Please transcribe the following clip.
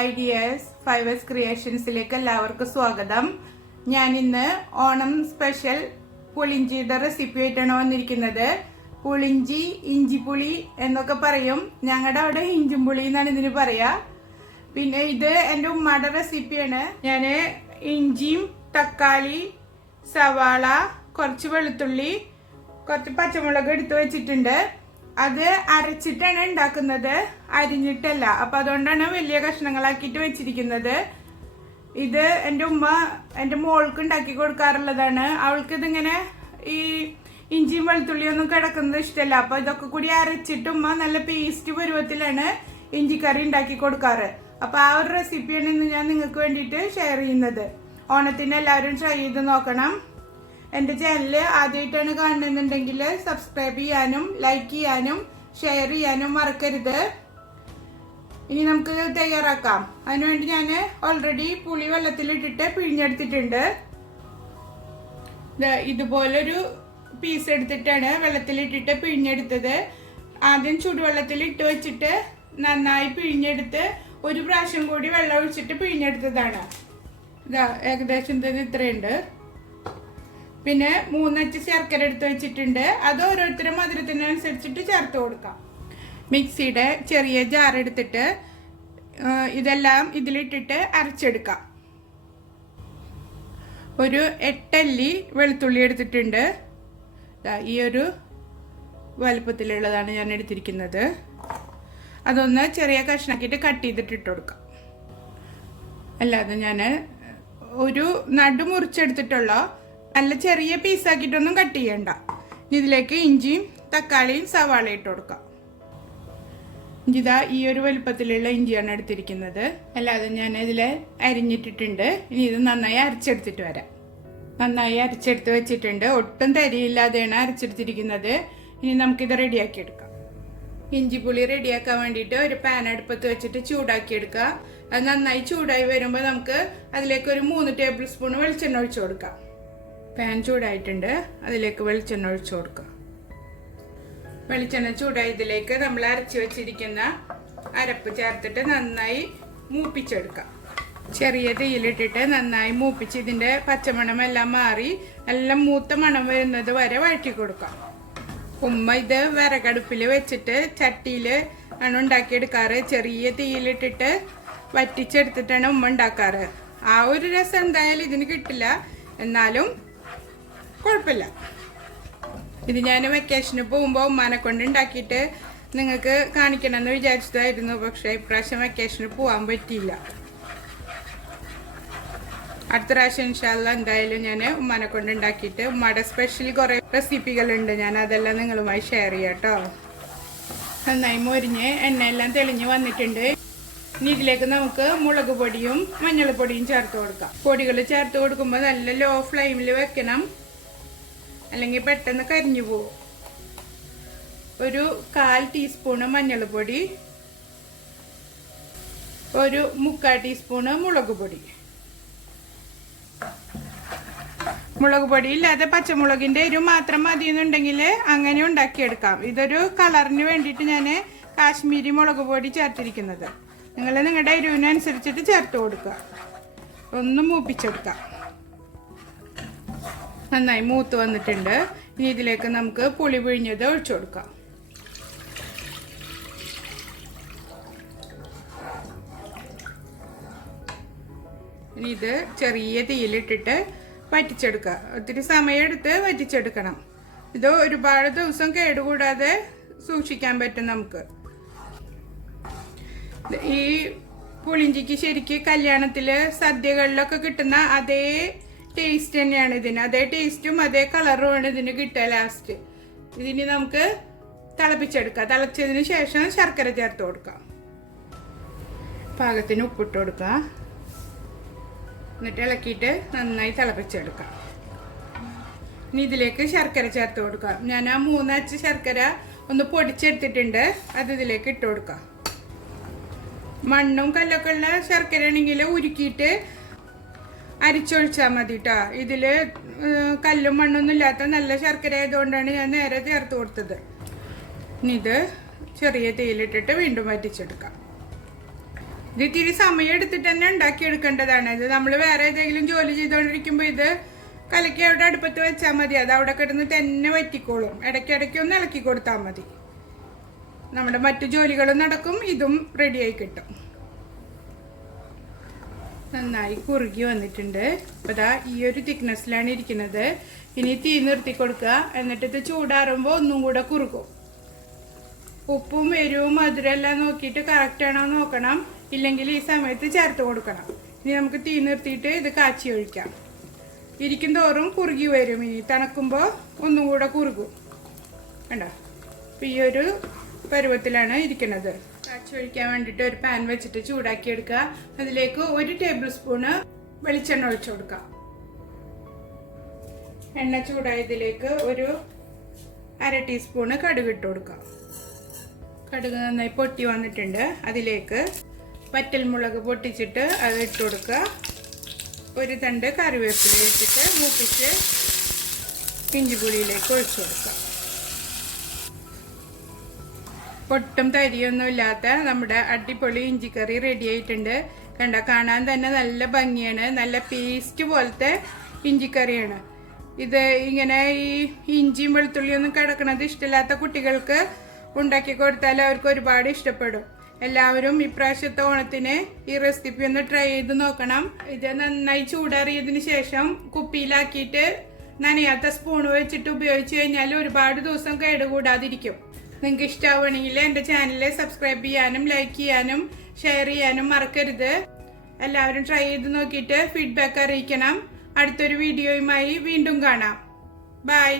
Hi dears, 5S ക്രിയേഷൻസിലേക്ക് എല്ലാവർക്കും സ്വാഗതം. ഞാൻ ഇന്ന് ഓണം സ്പെഷ്യൽ പുളിഞ്ചിയുടെ റെസിപ്പി ആയിട്ടാണ് വന്നിരിക്കുന്നത്. പുളിഞ്ചി, ഇഞ്ചിപ്പുളി എന്നൊക്കെ പറയും. ഞങ്ങളുടെ അവിടെ ഇഞ്ചിപ്പുളി എന്നാണ് ഇതിന് പറയാ. പിന്നെ ഇത് എൻ്റെ ഉമ്മയുടെ റെസിപ്പിയാണ്. ഞാൻ ഇഞ്ചിയും തക്കാളി, സവാള, കുറച്ച് വെളുത്തുള്ളി, കുറച്ച് പച്ചമുളക് എടുത്തു വെച്ചിട്ടുണ്ട്. അത് അരച്ചിട്ടാണ് ഉണ്ടാക്കുന്നത്, അരിഞ്ഞിട്ടല്ല. അപ്പൊ അതുകൊണ്ടാണ് വലിയ കഷ്ണങ്ങളാക്കിയിട്ട് വെച്ചിരിക്കുന്നത്. ഇത് എൻ്റെ ഉമ്മ എൻ്റെ മോൾക്ക് ഉണ്ടാക്കി കൊടുക്കാറുള്ളതാണ്. അവൾക്ക് ഇതിങ്ങനെ ഈ ഇഞ്ചിയും വെളുത്തുള്ളിയും ഒന്നും കിടക്കുന്നത് ഇഷ്ടമല്ല. അപ്പൊ ഇതൊക്കെ കൂടി അരച്ചിട്ട് ഉമ്മ നല്ല പേസ്റ്റ് പരുവത്തിലാണ് ഇഞ്ചിക്കറി ഉണ്ടാക്കി കൊടുക്കാറ്. അപ്പൊ ആ ഒരു റെസിപ്പിയാണ് ഇന്ന് ഞാൻ നിങ്ങൾക്ക് വേണ്ടിയിട്ട് ഷെയർ ചെയ്യുന്നത്. ഓണത്തിന് എല്ലാവരും ട്രൈ ചെയ്ത് നോക്കണം. എൻ്റെ ചാനൽ ആദ്യമായിട്ടാണ് കാണുന്നുണ്ടെങ്കിൽ സബ്സ്ക്രൈബ് ചെയ്യാനും ലൈക്ക് ചെയ്യാനും ഷെയർ ചെയ്യാനും മറക്കരുത്. ഇനി നമുക്ക് തയ്യാറാക്കാം. അതിനുവേണ്ടി ഞാൻ ഓൾറെഡി പുളി വെള്ളത്തിലിട്ടിട്ട് പിഴിഞ്ഞെടുത്തിട്ടുണ്ട്. ഇതുപോലൊരു പീസ് എടുത്തിട്ടാണ് വെള്ളത്തിലിട്ടിട്ട് പിഴിഞ്ഞെടുത്തത്. ആദ്യം ചൂടുവെള്ളത്തിൽ ഇട്ട് വെച്ചിട്ട് നന്നായി പിഴിഞ്ഞെടുത്ത് ഒരു പ്രാവശ്യം കൂടി വെള്ളം ഒഴിച്ചിട്ട് പിഴിഞ്ഞെടുത്തതാണ്. ഇതാ ഏകദേശം ഇത്രയുണ്ട്. പിന്നെ 3 അച്ച് ശർക്കര എടുത്ത് വെച്ചിട്ടുണ്ട്. അത് ഓരോരുത്തരുടെ മധുരത്തിനനുസരിച്ചിട്ട് ചേർത്ത് കൊടുക്കാം. മിക്സിയുടെ ചെറിയ ജാർ എടുത്തിട്ട് ഇതെല്ലാം ഇതിലിട്ടിട്ട് അരച്ചെടുക്കാം. ഒരു 8 അല്ലി വെളുത്തുള്ളി എടുത്തിട്ടുണ്ട്. ഈ ഒരു വലുപ്പത്തിലുള്ളതാണ് ഞാൻ എടുത്തിരിക്കുന്നത്. അതൊന്ന് ചെറിയ കഷ്ണാക്കിയിട്ട് കട്ട് ചെയ്തിട്ട് ഇട്ട് കൊടുക്കാം. അല്ലാതെ ഞാൻ ഒരു നടു മുറിച്ചെടുത്തിട്ടുള്ള നല്ല ചെറിയ പീസാക്കിയിട്ടൊന്നും കട്ട് ചെയ്യണ്ട. ഇതിലേക്ക് ഇഞ്ചിയും തക്കാളിയും സവാള ഇട്ട് കൊടുക്കാം. ഇതാ ഈ ഒരു വലുപ്പത്തിലുള്ള ഇഞ്ചിയാണ് എടുത്തിരിക്കുന്നത്. അല്ലാതെ ഞാൻ ഇതിൽ അരിഞ്ഞിട്ടിട്ടുണ്ട്. ഇനി ഇത് നന്നായി അരച്ചെടുത്തിട്ട് വരാം. നന്നായി അരച്ചെടുത്ത് വെച്ചിട്ടുണ്ട്. ഒട്ടും തരിയില്ലാതെയാണ് അരച്ചെടുത്തിരിക്കുന്നത്. ഇനി നമുക്കിത് റെഡിയാക്കി എടുക്കാം. ഇഞ്ചിപ്പുളി റെഡിയാക്കാൻ വേണ്ടിയിട്ട് ഒരു പാൻ അടുപ്പത്ത് വെച്ചിട്ട് ചൂടാക്കി എടുക്കുക. അത് നന്നായി ചൂടായി വരുമ്പോൾ നമുക്ക് അതിലേക്ക് ഒരു 3 ടേബിൾ സ്പൂൺ വെളിച്ചെണ്ണ ഒഴിച്ചു കൊടുക്കാം. പാൻ ചൂടായിട്ടുണ്ട്. അതിലേക്ക് വെളിച്ചെണ്ണ ഒഴിച്ചു കൊടുക്കുക. വെളിച്ചെണ്ണ ചൂടായതിലേക്ക് നമ്മൾ അരച്ചു വെച്ചിരിക്കുന്ന അരപ്പ് ചേർത്തിട്ട് നന്നായി മൂപ്പിച്ചെടുക്കാം. ചെറിയ തീയിലിട്ടിട്ട് നന്നായി മൂപ്പിച്ച് ഇതിൻ്റെ പച്ചമണം എല്ലാം മാറി നല്ല മൂത്ത മണം വരുന്നത് വരെ വഴറ്റി കൊടുക്കാം. ഉമ്മ ഇത് വിറകടുപ്പിൽ വെച്ചിട്ട് ചട്ടിയിൽ ആണ് ഉണ്ടാക്കിയെടുക്കാറ്. ചെറിയ തീയിലിട്ടിട്ട് വറ്റിച്ചെടുത്തിട്ടാണ് ഉമ്മ ഉണ്ടാക്കാറ്. ആ ഒരു രസം എന്തായാലും ഇതിന് കിട്ടില്ല. എന്നാലും കുഴപ്പമില്ല. ഇത് ഞാൻ വെക്കേഷന് പോകുമ്പോൾ ഉമ്മാനെ കൊണ്ട് ഉണ്ടാക്കിയിട്ട് നിങ്ങൾക്ക് കാണിക്കണമെന്ന് വിചാരിച്ചതായിരുന്നു. പക്ഷേ ഇപ്രാവശ്യം വെക്കേഷന് പോകാൻ പറ്റിയില്ല. അടുത്ത പ്രാവശ്യം ഇൻഷാല്ലാ എന്തായാലും ഞാൻ ഉമ്മാനെ കൊണ്ട് ഉണ്ടാക്കിയിട്ട് ഉമ്മയുടെ സ്പെഷ്യൽ കുറേ റെസിപ്പികളുണ്ട്. ഞാൻ അതെല്ലാം നിങ്ങളുമായി ഷെയർ ചെയ്യാം കേട്ടോ. നന്നായി മൊരിഞ്ഞ് എണ്ണയെല്ലാം തെളിഞ്ഞ് വന്നിട്ടുണ്ട്. ഇനി ഇതിലേക്ക് നമുക്ക് മുളക് പൊടിയും മഞ്ഞൾപ്പൊടിയും ചേർത്ത് കൊടുക്കാം. പൊടികൾ ചേർത്ത് കൊടുക്കുമ്പോൾ നല്ല ലോ ഫ്ലെയിമിൽ വെക്കണം, അല്ലെങ്കിൽ പെട്ടെന്ന് കരിഞ്ഞു പോകും. ഒരു 1/4 ടീസ്പൂണ് മഞ്ഞൾപ്പൊടി, ഒരു 3/4 ടീസ്പൂണ് മുളക് പൊടി. മുളക് പൊടി ഇല്ലാതെ പച്ചമുളകിൻ്റെ എരിവ് മാത്രം മതി എന്നുണ്ടെങ്കിൽ അങ്ങനെ ഉണ്ടാക്കിയെടുക്കാം. ഇതൊരു കളറിന് വേണ്ടിയിട്ട് ഞാൻ കാശ്മീരി മുളക് പൊടി ചേർത്തിരിക്കുന്നത്. നിങ്ങൾ നിങ്ങളുടെ എരിവിനനുസരിച്ചിട്ട് ചേർത്ത് കൊടുക്കുക. ഒന്ന് മൂപ്പിച്ചെടുക്കാം. നന്നായി മൂത്ത് വന്നിട്ടുണ്ട്. ഇനി ഇതിലേക്ക് നമുക്ക് പുളി പിഴിഞ്ഞത് ഒഴിച്ചു കൊടുക്കാം. ഇനി ഇത് ചെറിയ തീയിലിട്ടിട്ട് വറ്റിച്ചെടുക്കുക. ഒത്തിരി സമയമെടുത്ത് വറ്റിച്ചെടുക്കണം. ഇത് ഒരുപാട് ദിവസം കേടുകൂടാതെ സൂക്ഷിക്കാൻ പറ്റും നമുക്ക്. ഈ പുളിഞ്ചിക്ക് ശരിക്ക് കല്യാണത്തിൽ സദ്യകളിലൊക്കെ കിട്ടുന്ന അതേ ടേസ്റ്റ് തന്നെയാണ് ഇതിന്. അതേ ടേസ്റ്റും അതേ കളറുമാണ് ഇതിന് കിട്ടുക. ലാസ്റ്റ് ഇതിന് നമുക്ക് തിളപ്പിച്ചെടുക്കാം. തിളച്ചതിന് ശേഷം ശർക്കര ചേർത്ത് കൊടുക്കാം. പാകത്തിന് ഉപ്പിട്ട് കൊടുക്കുക. എന്നിട്ട് ഇളക്കിയിട്ട് നന്നായി തിളപ്പിച്ചെടുക്കാം. ഇനി ഇതിലേക്ക് ശർക്കര ചേർത്ത് കൊടുക്കാം. ഞാൻ ആ 3 അച്ച് ശർക്കര ഒന്ന് പൊടിച്ചെടുത്തിട്ടുണ്ട്. അത് ഇതിലേക്ക് ഇട്ട് കൊടുക്കാം. മണ്ണും കല്ലൊക്കെ ഉള്ള ശർക്കര ആണെങ്കിൽ ഉരുക്കിയിട്ട് അരിച്ചൊഴിച്ചാൽ മതി കേട്ടോ. ഇതിൽ കല്ലും മണ്ണൊന്നും ഇല്ലാത്ത നല്ല ശർക്കര ആയതുകൊണ്ടാണ് ഞാൻ നേരെ ചേർത്ത് കൊടുത്തത്. ഇനി ഇത് ചെറിയ തീയിലിട്ടിട്ട് വീണ്ടും വറ്റിച്ചെടുക്കാം. ഇത് ഇത്തിരി സമയം എടുത്തിട്ട് തന്നെ ഉണ്ടാക്കിയെടുക്കേണ്ടതാണ്. ഇത് നമ്മൾ വേറെ ഏതെങ്കിലും ജോലി ചെയ്തുകൊണ്ടിരിക്കുമ്പോൾ ഇത് കലക്കി അവിടെ അടുപ്പത്ത് വെച്ചാൽ മതി. അത് അവിടെ കിടന്ന് തന്നെ വറ്റിക്കോളും. ഇടയ്ക്കിടയ്ക്ക് ഒന്ന് ഇളക്കി കൊടുത്താൽ മതി. നമ്മുടെ മറ്റു ജോലികളും നടക്കും, ഇതും റെഡിയായി കിട്ടും. നന്നായി കുറുകി വന്നിട്ടുണ്ട്. അപ്പോൾ ദാ ഈ ഒരു തിക്നെസ്സിലാണ് ഇരിക്കുന്നത്. ഇനി തീ നിർത്തി കൊടുക്കുക. എന്നിട്ട് ഇത് ചൂടാറുമ്പോൾ ഒന്നും കൂടെ കുറുകും. ഉപ്പും എരിവും മധുരം എല്ലാം നോക്കിയിട്ട് കറക്റ്റ് ആണോ നോക്കണം. ഇല്ലെങ്കിൽ ഈ സമയത്ത് ചേർത്ത് കൊടുക്കണം. ഇനി നമുക്ക് തീ നിർത്തിയിട്ട് ഇത് കാച്ചി ഒഴിക്കാം. ഇരിക്കും തോറും കുറുകി വരും. ഇനി തണുക്കുമ്പോൾ ഒന്നും കൂടെ കുറുകും. കണ്ടോ? അപ്പം ഈ ഒരു പരുവത്തിലാണ് ഇരിക്കുന്നത്. കാച്ചി ഒഴിക്കാൻ വേണ്ടിയിട്ട് ഒരു പാൻ വെച്ചിട്ട് ചൂടാക്കി എടുക്കുക. അതിലേക്ക് 1 ടേബിൾ സ്പൂണ് വെളിച്ചെണ്ണ ഒഴിച്ചു കൊടുക്കാം. എണ്ണ ചൂടായതിലേക്ക് ഒരു 1/2 ടീസ്പൂണ് കടുക് ഇട്ട് കൊടുക്കാം. കടുക് നന്നായി പൊട്ടി വന്നിട്ടുണ്ട്. അതിലേക്ക് വറ്റൽമുളക് പൊട്ടിച്ചിട്ട് അത് ഇട്ട് കൊടുക്കുക. ഒരു തണ്ട് കറിവേപ്പില ഇട്ടിട്ട് മൂപ്പിച്ച് ഇഞ്ചിപ്പുളിയിലേക്ക് ഒഴിച്ചു കൊടുക്കുക. ഒട്ടും തരിയൊന്നും ഇല്ലാത്ത നമ്മുടെ അടിപൊളി ഇഞ്ചിക്കറി റെഡി ആയിട്ടുണ്ട്. കണ്ട, കാണാൻ തന്നെ നല്ല ഭംഗിയാണ്. നല്ല പേസ്റ്റ് പോലത്തെ ഇഞ്ചിക്കറിയാണ് ഇത്. ഇങ്ങനെ ഈ ഇഞ്ചിയും വെളുത്തുള്ളിയൊന്നും കിടക്കുന്നത് ഇഷ്ടമില്ലാത്ത കുട്ടികൾക്ക് ഉണ്ടാക്കി കൊടുത്താൽ അവർക്ക് ഒരുപാട് ഇഷ്ടപ്പെടും. എല്ലാവരും ഇപ്രാവശ്യത്തെ ഓണത്തിന് ഈ റെസിപ്പി ഒന്ന് ട്രൈ ചെയ്ത് നോക്കണം. ഇത് നന്നായി ചൂടാറിയതിന് ശേഷം കുപ്പിയിലാക്കിയിട്ട് നനയാത്ത സ്പൂൺ വെച്ചിട്ട് ഉപയോഗിച്ച് കഴിഞ്ഞാൽ ഒരുപാട് ദിവസം കേടുകൂടാതിരിക്കും. നിങ്ങൾക്ക് ഇഷ്ടമാവുകയാണെങ്കിൽ എൻ്റെ ചാനൽ സബ്സ്ക്രൈബ് ചെയ്യാനും ലൈക്ക് ചെയ്യാനും ഷെയർ ചെയ്യാനും മറക്കരുത്. എല്ലാവരും ട്രൈ ചെയ്ത് നോക്കിയിട്ട് ഫീഡ്ബാക്ക് അറിയിക്കണം. അടുത്തൊരു വീഡിയോയുമായി വീണ്ടും കാണാം. ബൈ.